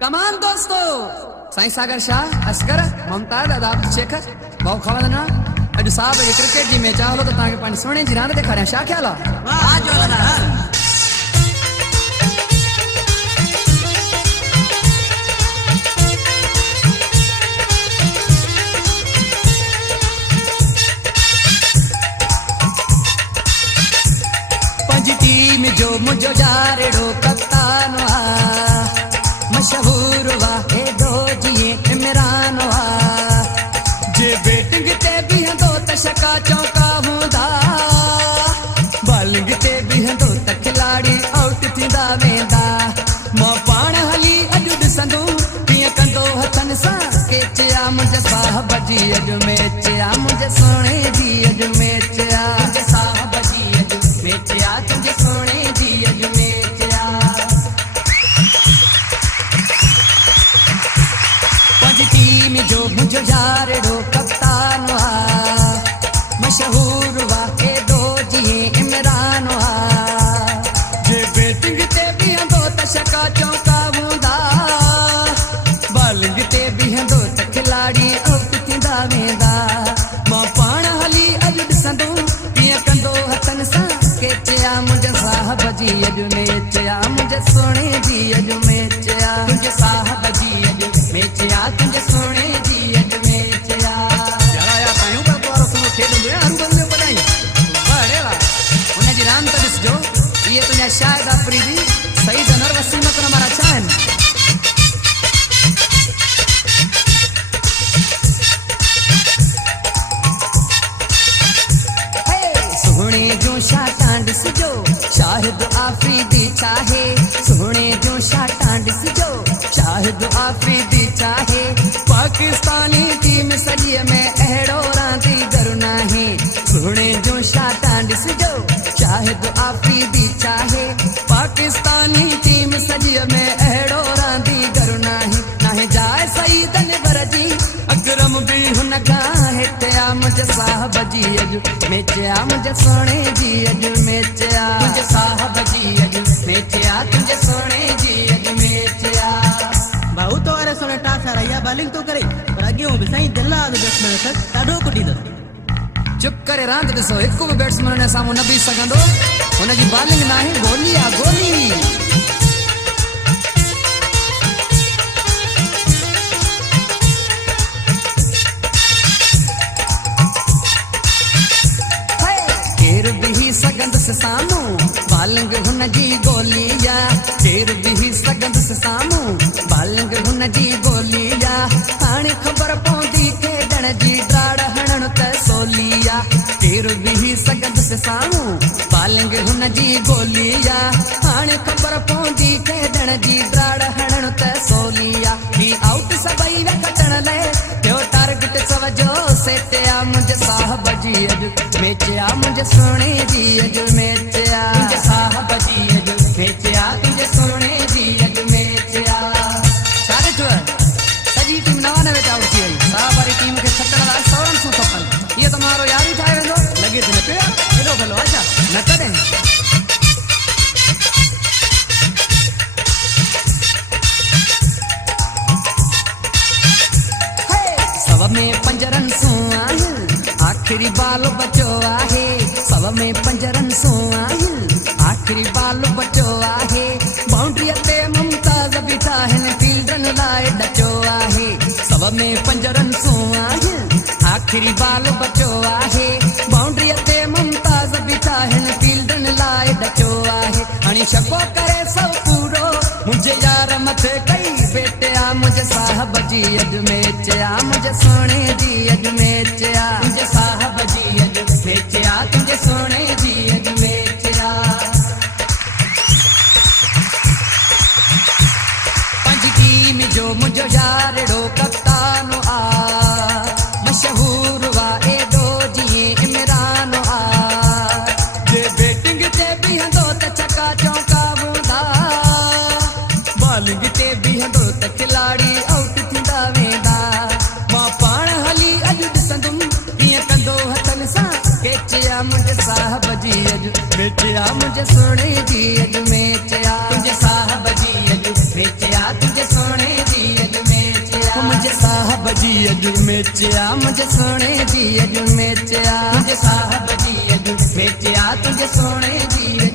कमान दोस्तों साईं सागर शाह अस्कर मुमताज अदाब शेखर बहु खवदना अॼु साहब जी क्रिकेट जी मैच हलो तो तव्हांखे पंहिंजे सोने जी रांदि ॾेखारियां छा ख्याल आहे? वाह जोलना पंहिंजी टीम जो मुंहिंजो यारेड़ो कप्तान मशहूर वाहे दो जिए इमरान जे बैटिंग ते बीहंदो त छक्का चौका हूंदा बॉलिंग ते बीहंदो त खिलाड़ी आउट थींदा वेंदा मां पाण हली अॼु ॾिसंदो कीअं कंदो हथनि सां कैच आ मुंहिंजे साहब जी अॼु मैच आ मुंहिंजे सोणे जी अॼु मैच आ मुंहिंजे साहब जी अॼु मैच आ तुंहिंजे सोणे जी अॼु मैच आ टीम जो मुझो यारेड़ो कप्तान मशहूर वाहे दो जिए इमरान जे बैटिंग ते बीहंदो त छक्का चौका हूंदा बॉलिंग ते बीहंदो त खिलाड़ी आउट थींदा वेंदा मां पाण हली अॼु ॾिसंदो कीअं कंदो हथनि सां कैच आ मुंहिंजे साहब जी अॼु मैच आ मुंहिंजे सोणे जी अॼु मैच आ तुंहिंजे साहब जी अॼु मैच आ तुंहिंजे सोणे ये तुझ्या शायद आफरीदी सईद अनवर वसीमत हमारा चाहन सोने जो शाटांड सिजो शाहिद आफरीदी चाहे सोने जो शाटांड सिजो शाहिद आफरीदी चाहे पाकिस्तानी टीम सॼी में अहिड़ो रांदीगर नाहे सोने जो शाटांड सिजो शाहिद आफरीदी चाहे पाकिस्तानी टीम सॼी में अहिड़ो रांदीगर नाहे जाए सईद अनवर जी अकरम बि हुन खां हेठि आ मुंहिंजे साहब जी अॼु मैच आ मुंहिंजे सोणे जी अॼु मैच आ मुंहिंजे साहब जी अॼु मैच आ तुंहिंजे सोणे जी अॼु मैच आ भाऊ तो अरे सोने टास आ रहा बॉलिंग तो करे पर अगे हूं बि साईं दिला दे बैट्समैन तक ॾाढो कुटींदो चुप करे रांदि ॾिसो हिकु बि बैट्समैन साम्हूं न बीह सघंदो हुनजी बॉलिंग नाहे गोली आ गोली केर बीही सघंदुसि साम्हूं बॉलिंग हुनजी गोली आ केर बीही सघंदुसि साम्हूं बॉलिंग हुनजी गोली आ हाणे ख़बर पवंदी खेॾण जी ड्राड़ हणण त सोली आ केर बीही सघंदुसि साम्हूं बॉलिंग हुनजी गोली आ हाणे ख़बर पवंदी खेॾण जी ड्राड़ हणण त सोली आ ही आउट सभई कटण लाइ ॿियो टारगेट सवजो सेट आ मुंहिंजे साहब जी अॼु मैच आ मुंहिंजे सोणे जी अॼु मैच आ मुंहिंजे साहब जी अॼु मैच आ तुंहिंजे सोणे जी अॼु मैच आ छा ॾिठो सॼी टीम 99 ते आउट थी वई साहब वारी टीम खे खटण लाइ 100 रन खपनि इहो त मारो यारी ठाहे वेंदो लॻे थो न पियो हेॾो भलो अच्छा न तॾहिं सव में 5 रन सो आहिनि आख़िरी बाल बचो आहे सव में 5 रन सो आहिनि आख़िरी बाल बचो आहे बाउंड्रीअ ते मुमताज़ बीठा आहिनि फील्डरनि लाइ ॾचो आहे सव में 5 रन सो आहिनि आख़िरी बाल बचो आहे बाउंड्रीअ ते मुमताज़ बीठा आहिनि फील्डरनि लाइ ॾचो आहे हाणे छको करे सभु पूरो मुंहिंजे यार मथे कई बेटे आ मुंहिंजे साहब जी अॼु मैच आ मुंहिंजे सोणे जी अॼु मैच आ मुंहिंजे साहब जी अॼु मैच आ तुंहिंजे सोणे जी अॼु मैच आ पंहिंजी टीम जो मुंहिंजो यारेड़ो कप्तान आ मशहूर वाहे दो जिए इमरान आ जे बैटिंग ते बीहंदो त छक्का चौका हूंदा बॉलिंग ते बीहंदो त खिलाड़ी आउट थींदा वेंदा मां पाण हली अॼु ॾिसंदुमि कीअं कंदो हथनि सां कैच आ मुंहिंजे साहब जी अॼु मैच आ मुंहिंजे सोणे जी अॼु मैच आ तुंहिंजे साहब जी अॼु मैच आ तुंहिंजे सोणे जी अजु मेचिया मुझे सोने जी अजु मेचिया तुझे साहब जी अजु मेचिया तुझे सोने जी